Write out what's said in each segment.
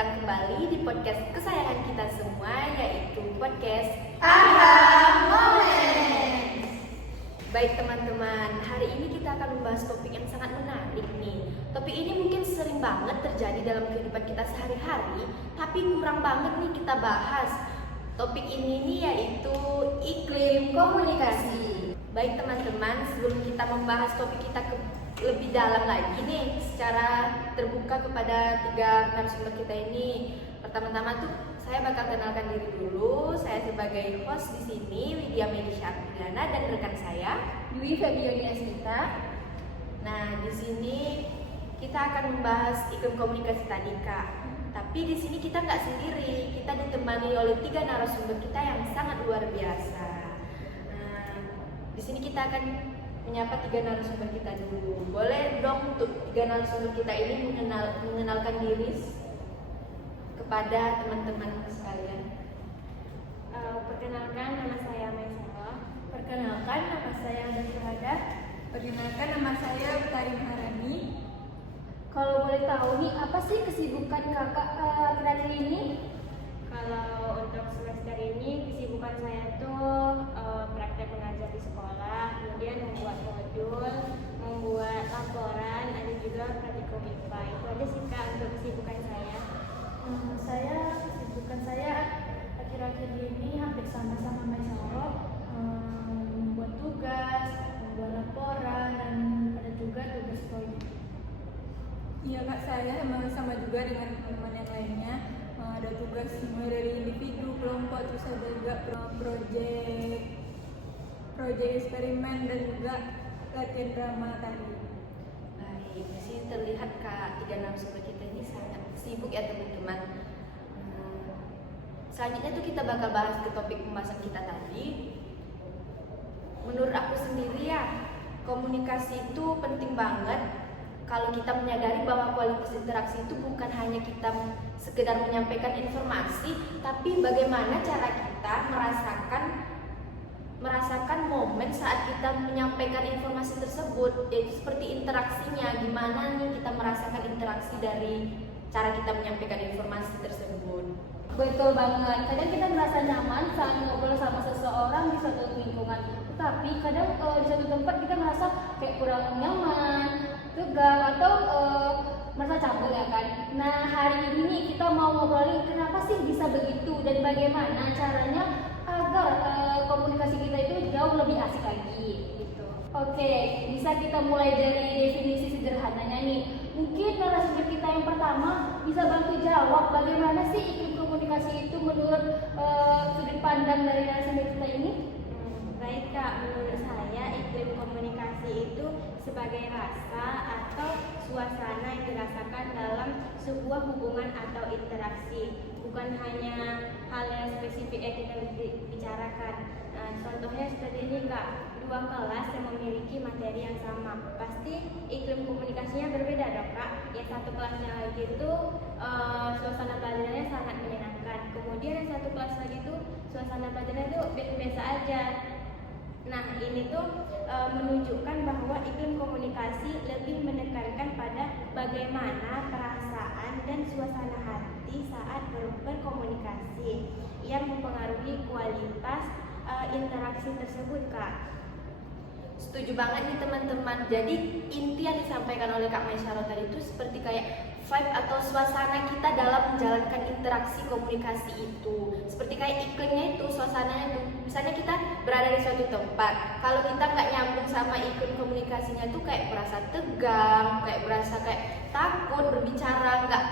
datang kembali di podcast kesayangan kita semua, yaitu podcast Aha Moments. Baik teman-teman, hari ini kita akan membahas topik yang sangat menarik nih. Topik ini mungkin sering banget terjadi dalam kehidupan kita sehari-hari, tapi kurang banget nih kita bahas. Topik ini nih yaitu iklim komunikasi. Baik teman-teman, sebelum kita membahas topik kita lebih dalam lagi nih, secara terbuka kepada tiga narasumber kita ini. Pertama-tama tuh saya bakal kenalkan diri dulu. Saya sebagai host di sini Widya Melisha Apriliana dan rekan saya Dwi Febioni Asmita. Nah, di sini kita akan membahas iklim komunikasi tadi, Kak. Tapi di sini kita nggak sendiri, kita ditemani oleh tiga narasumber kita yang sangat luar biasa. Nah, di sini kita akan menyapa tiga narasumber kita dulu. Boleh dong untuk tiga narasumber kita ini mengenalkan diri kepada teman-teman sekalian. Perkenalkan, nama saya Maisara. Perkenalkan, nama saya Anda Syuhada. Perkenalkan, nama saya Utari Maharani. Kalau boleh tahu nih, apa sih kesibukan kakak akhir-akhir ini? Kalau untuk semester ini, kesibukan saya tuh praktek mengajar di sekolah, kemudian membuat modul, membuat laporan, ada juga praktikum IPA. Itu aja sih Kak untuk kesibukan saya. Kesibukan saya akhir-akhir ini hampir sama-sama Maisaro, membuat tugas, membuat laporan, dan ada juga tugas proyek. Iya Kak, saya sama juga dengan teman-teman yang lainnya. Ada tugas mulai dari individu, kelompok, terus ada juga proyek eksperimen dan juga latihan drama tadi. Baik, di sini terlihat Kak, tiga narasumber kita ini sangat sibuk ya teman-teman. Selanjutnya tuh kita bakal bahas ke topik pembahasan kita tadi. Menurut aku sendiri ya, komunikasi itu penting banget. Kalau kita menyadari bahwa kualitas interaksi itu bukan hanya kita sekedar menyampaikan informasi, tapi bagaimana cara kita merasakan momen saat kita menyampaikan informasi tersebut, yaitu seperti interaksinya, gimana nih kita merasakan interaksi dari cara kita menyampaikan informasi tersebut. Betul banget. Kadang kita merasa nyaman saat ngobrol sama seseorang di suatu lingkungan, tapi kadang di suatu tempat kita merasa kayak kurang nyaman, tegang, atau merasa cabut ya kan. Nah, hari ini nih kita mau ngobrolin kenapa sih bisa begitu dan bagaimana caranya agar komunikasi kita itu jauh lebih asik lagi gitu. Oke, bisa kita mulai dari definisi sederhananya nih. Mungkin narasumber kita yang pertama bisa bantu jawab bagaimana sih iklim komunikasi itu menurut sudut pandang dari narasumber kita ini? Baik Kak, menurut saya iklim komunikasi itu sebagai rasa atau suasana yang dirasakan dalam sebuah hubungan atau interaksi, bukan hanya hal yang spesifik yang kita bicarakan. Nah, contohnya seperti ini Kak, dua kelas yang memiliki materi yang sama, pasti iklim komunikasinya berbeda dong Kak. Yang satu kelasnya lagi itu suasana pelajarannya sangat menyenangkan, kemudian yang satu kelas lagi itu suasana pelajarannya itu biasa aja. Nah, ini tuh menunjukkan bahwa iklim komunikasi lebih menekankan pada bagaimana perasaan dan suasana hati saat berkomunikasi yang mempengaruhi kualitas interaksi tersebut, Kak. Setuju banget nih teman-teman. Jadi inti yang disampaikan oleh Kak Maisaro tadi itu seperti kayak vibe atau suasana kita dalam menjalankan interaksi komunikasi itu. Seperti kayak iklimnya itu, suasananya itu. Misalnya kita berada di suatu tempat, kalau kita nggak nyambung sama iklim komunikasinya itu kayak merasa tegang, kayak merasa kayak takut berbicara, nggak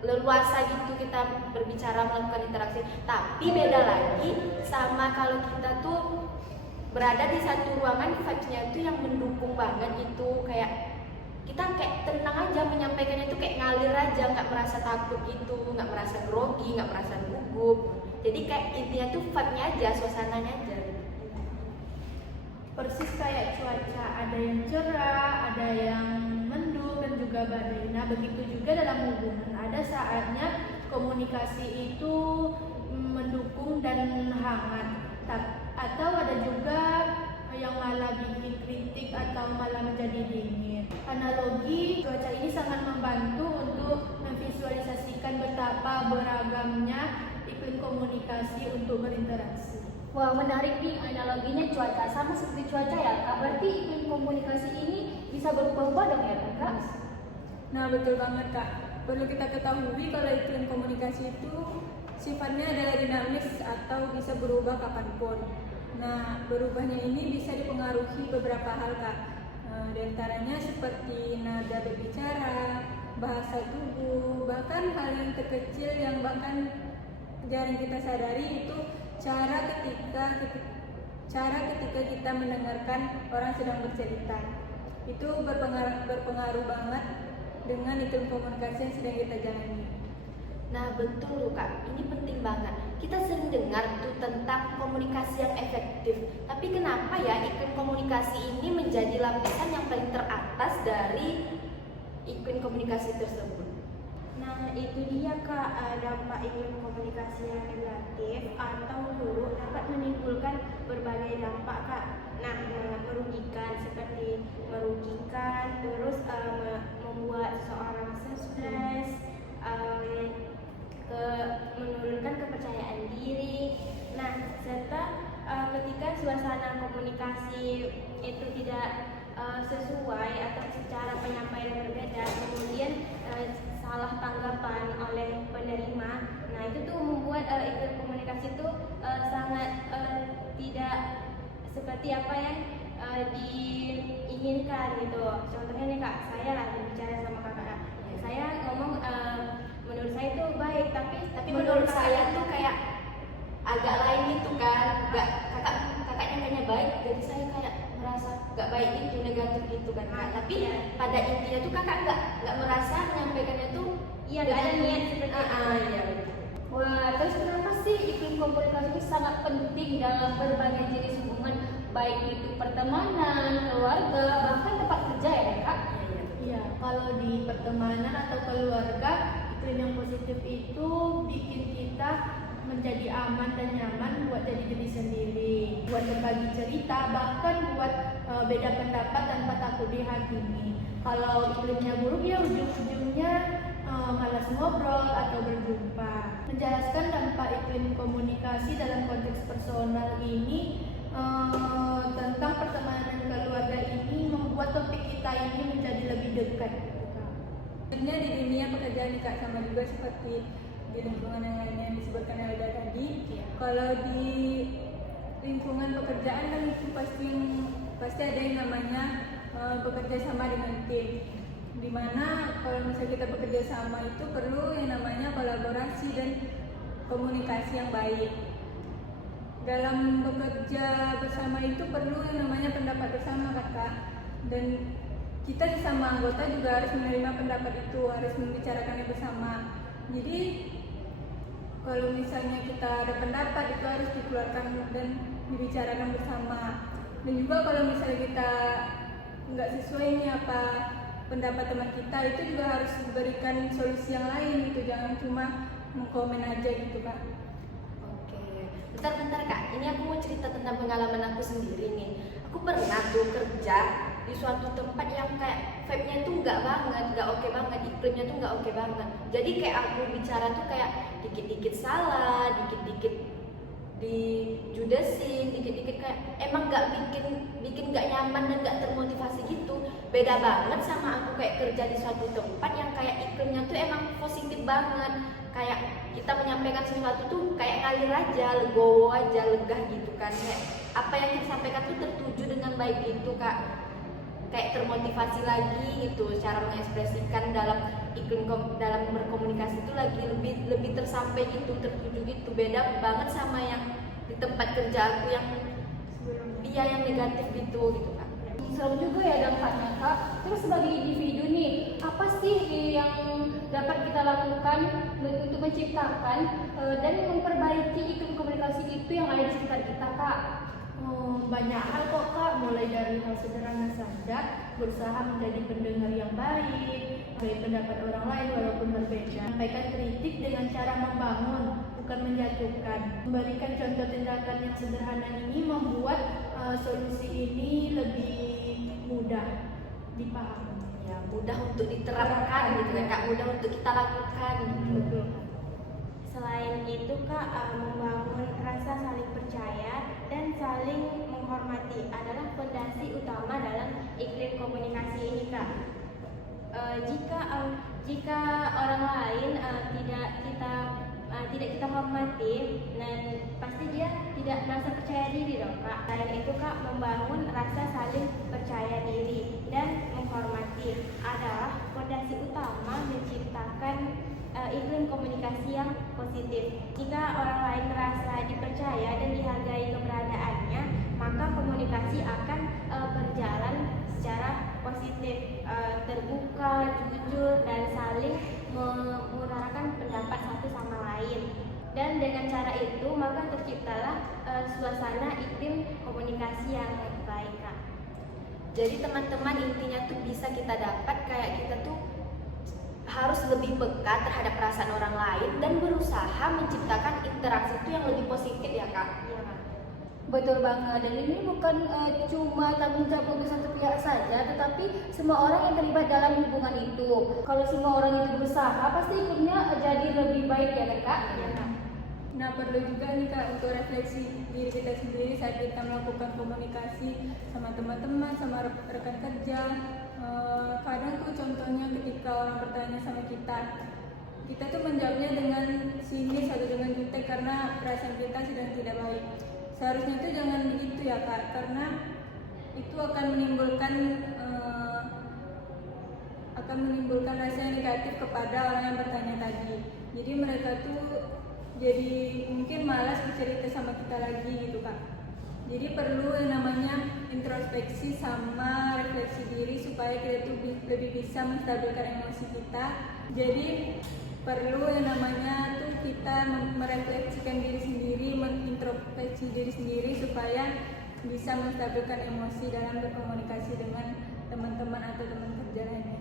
leluasa gitu kita berbicara melakukan interaksi. Tapi beda lagi sama kalau kita tuh berada di satu ruangan, vibes-nya itu yang mendukung banget gitu, kayak kita kayak tenang aja menyampaikannya itu kayak ngalir aja, nggak merasa takut gitu, nggak merasa grogi, nggak merasa gugup. Jadi kayak intinya tuh vibe-nya aja, suasananya aja. Persis kayak cuaca, ada yang cerah, ada yang mendung dan juga badai. Nah, begitu juga dalam hubungan, ada saatnya komunikasi itu mendukung dan hangat, atau ada juga yang malah bikin kritik atau malah menjadi dingin. Analogi cuaca ini sangat membantu untuk memvisualisasikan betapa betapa beragamnya iklim komunikasi untuk berinteraksi. Wah, menarik nih analoginya cuaca, sama seperti cuaca ya Kak. Berarti iklim komunikasi ini bisa berubah-ubah dong ya Kak? Nah, betul banget Kak. Perlu kita ketahui kalau iklim komunikasi itu sifatnya adalah dinamis atau bisa berubah kapanpun. Nah, berubahnya ini bisa dipengaruhi beberapa hal Kak. Di antaranya seperti nada berbicara, bahasa tubuh, bahkan hal yang terkecil yang bahkan jarang kita sadari itu cara ketika kita mendengarkan orang sedang bercerita. Itu berpengaruh banget dengan iklim komunikasi yang sedang kita jalani. Nah betul Kak, ini penting banget. Kita sering dengar tuh tentang komunikasi yang efektif. Tapi kenapa ya iklim komunikasi ini menjadi lapisan yang paling teratas dari iklim komunikasi tersebut? Nah, itu dia Kak, dampak iklim komunikasi yang negatif atau buruk dapat menimbulkan berbagai dampak Kak. Nah, merugikan seperti merugikan, terus membuat seseorang stres, menurunkan kepercayaan diri. Nah, serta ketika suasana komunikasi itu tidak sesuai atau secara penyampaian berbeda, kemudian salah tanggapan oleh penerima. Nah, itu tuh membuat iklim komunikasi itu sangat tidak seperti apa yang diinginkan gitu. Contohnya nih Kak, saya lagi bicara sama kakak. Saya ngomong menurut saya itu baik, tapi Menurut saya tuh kayak agak lain gitu kan, kakaknya kayaknya baik, jadi saya kayak merasa nggak baik gitu, negatif gitu kan Kak. Tapi pada intinya tuh kakak nggak merasa menyampaikannya tuh iya nggak ada niat seperti itu. Iya betul. Wah, terus kenapa sih iklim komunikasi ini sangat penting dalam berbagai jenis hubungan, baik itu pertemanan, keluarga, bahkan tempat kerja ya Kak? Iya, kalau di pertemanan atau keluarga, iklim yang positif itu bikin kita menjadi aman dan nyaman buat jadi diri sendiri, buat berbagi cerita, bahkan buat beda pendapat tanpa takut dihakimi. Kalau iklimnya buruk ya ujung-ujungnya malas ngobrol atau berjumpa. Menjelaskan dampak iklim komunikasi dalam konteks personal ini tentang pertemanan dan keluarga ini membuat topik kita ini menjadi lebih dekat. Sebenarnya di dunia pekerjaan Kak, sama juga seperti di lingkungan yang lainnya yang disebutkan Elda tadi. Kalau di lingkungan pekerjaan kan itu pasti ada yang namanya bekerja sama dengan tim. Dimana kalau misalnya kita bekerja sama itu perlu yang namanya kolaborasi dan komunikasi yang baik. Dalam bekerja bersama itu perlu yang namanya pendapat bersama Kak. Dan kita sesama anggota juga harus menerima pendapat itu, harus membicarakannya bersama. Jadi kalau misalnya kita ada pendapat itu harus dikeluarkan dan dibicarakan bersama. Dan juga kalau misalnya kita nggak sesuai ini apa pendapat teman kita, itu juga harus diberikan solusi yang lain gitu, jangan cuma mengkomen aja gitu Kak. Oke, bentar Kak, ini aku mau cerita tentang pengalaman aku sendiri nih. Aku pernah tuh kerja di suatu tempat yang kayak vibe-nya tuh nggak oke banget, iklimnya tuh nggak oke banget. Jadi kayak aku bicara tuh kayak dikit-dikit salah, dikit-dikit dijudesin, dikit-dikit kayak emang nggak bikin nggak nyaman dan nggak termotivasi gitu. Beda banget sama aku kayak kerja di suatu tempat yang kayak iklimnya tuh emang positif banget. Kayak kita menyampaikan sesuatu tuh kayak ngalir aja, legowo aja, legah gitu kan. Kayak apa yang kita sampaikan tuh tertuju dengan baik gitu Kak. Kayak termotivasi lagi gitu, cara mengekspresikan dalam dalam berkomunikasi itu lagi lebih tersampai gitu, tertuju gitu. Beda banget sama yang di tempat kerja aku yang yang negatif gitu Kak. Serem juga ya dampaknya Kak. Terus sebagai individu nih, apa sih yang dapat kita lakukan untuk menciptakan dan memperbaiki iklim komunikasi itu yang ada di sekitar kita Kak? Banyak hal kok Kak, mulai dari hal sederhana saja, berusaha menjadi pendengar yang baik, menghargai pendapat orang lain walaupun berbeda, menyampaikan kritik dengan cara membangun, bukan menjatuhkan, memberikan contoh tindakan yang sederhana ini membuat solusi ini lebih mudah dipahami. Ya, mudah untuk diterapkan gitu ya Kak, mudah untuk kita lakukan. Betul. Selain itu Kak, membangun rasa saling percaya dan saling menghormati adalah fondasi utama dalam iklim komunikasi ini Kak. Jika orang lain tidak kita hormati, dan pasti dia tidak merasa percaya diri dong Kak. Selain itu Kak, membangun rasa saling percaya diri dan menghormati adalah fondasi utama menciptakan iklim komunikasi yang positif. Jika orang lain merasa dipercaya dan dihargai keberadaannya, maka komunikasi akan berjalan secara positif, terbuka, jujur, dan saling mengutarakan pendapat satu sama lain. Dan dengan cara itu maka terciptalah suasana iklim komunikasi yang baik Kak. Jadi teman-teman, intinya tuh bisa kita dapat kayak kita tuh harus lebih peka terhadap perasaan orang lain dan berusaha menciptakan interaksi itu yang lebih positif ya Kak. Iya Kak. Betul banget, dan ini bukan cuma tanggung jawab untuk satu pihak saja, tetapi semua orang yang terlibat dalam hubungan itu. Kalau semua orang itu berusaha, pasti iklimnya jadi lebih baik ya kan Kak? Iya Kak. Nah, perlu juga nih Kak untuk refleksi diri kita sendiri saat kita melakukan komunikasi sama teman-teman, sama rekan kerja. Kadang tuh contohnya ketika orang bertanya sama kita tuh menjawabnya dengan sinis atau dengan jutek karena perasaan kita sedang tidak baik. Seharusnya itu jangan begitu ya Kak, karena itu akan menimbulkan rasa yang negatif kepada orang yang bertanya tadi. Jadi mereka tuh jadi mungkin malas bercerita sama kita lagi gitu Kak. Jadi perlu yang namanya introspeksi sama refleksi diri supaya kita tuh lebih bisa menstabilkan emosi kita. Jadi perlu yang namanya tuh kita merefleksikan diri sendiri, mengintrospeksi diri sendiri supaya bisa menstabilkan emosi dalam berkomunikasi dengan teman-teman atau teman kerja lainnya.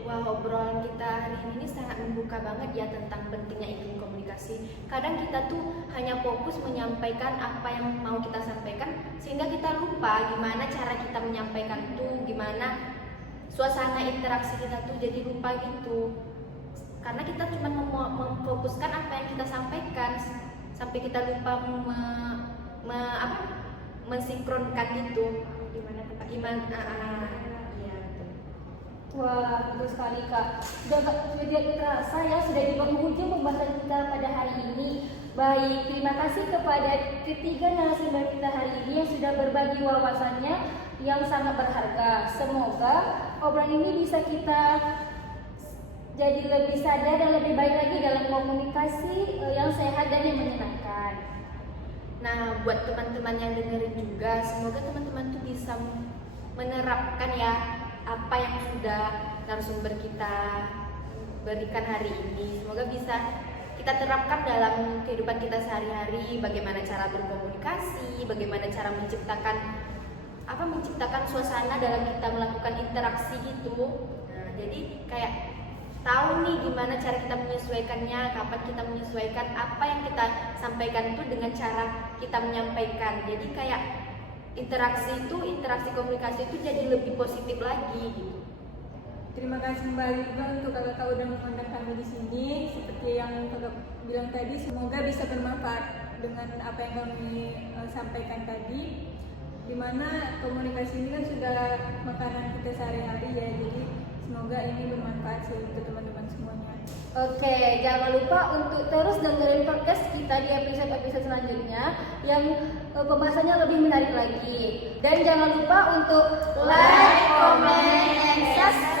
Wah, obrolan kita hari ini sangat membuka banget ya tentang pentingnya iklim komunikasi. Kadang kita tuh hanya fokus menyampaikan apa yang mau kita sampaikan, sehingga kita lupa gimana cara kita menyampaikan tuh, gimana suasana interaksi kita tuh jadi lupa gitu. Karena kita cuma memfokuskan apa yang kita sampaikan, sampai kita lupa mensinkronkan gitu. Wah, betul sekali Kak. Sudah tidak terasa ya, sudah di penghujung pembahasan kita pada hari ini. Baik, terima kasih kepada ketiga narasumber kita hari ini yang sudah berbagi wawasannya yang sangat berharga. Semoga obrolan ini bisa kita jadi lebih sadar dan lebih baik lagi dalam komunikasi yang sehat dan yang menyenangkan. Nah, buat teman-teman yang dengerin juga, semoga teman-teman tuh bisa menerapkan ya apa yang sudah narasumber kita berikan hari ini. Semoga bisa kita terapkan dalam kehidupan kita sehari-hari, bagaimana cara berkomunikasi, bagaimana cara menciptakan suasana dalam kita melakukan interaksi gitu. Nah, jadi kayak tahu nih gimana cara kita menyesuaikannya, kapan kita menyesuaikan apa yang kita sampaikan itu dengan cara kita menyampaikan. Jadi kayak interaksi komunikasi itu jadi lebih positif lagi gitu. Terima kasih kembali juga untuk kakak udah mengundang kami di sini. Seperti yang kakak bilang tadi, semoga bisa bermanfaat dengan apa yang kami sampaikan tadi. Dimana komunikasi ini kan sudah makanan kita sehari-hari ya, jadi semoga ini bermanfaat sih untuk teman-teman semuanya. Oke, jangan lupa untuk terus dengerin podcast kita di episode-episode selanjutnya yang pembahasannya lebih menarik lagi. Dan jangan lupa untuk like, comment, and subscribe.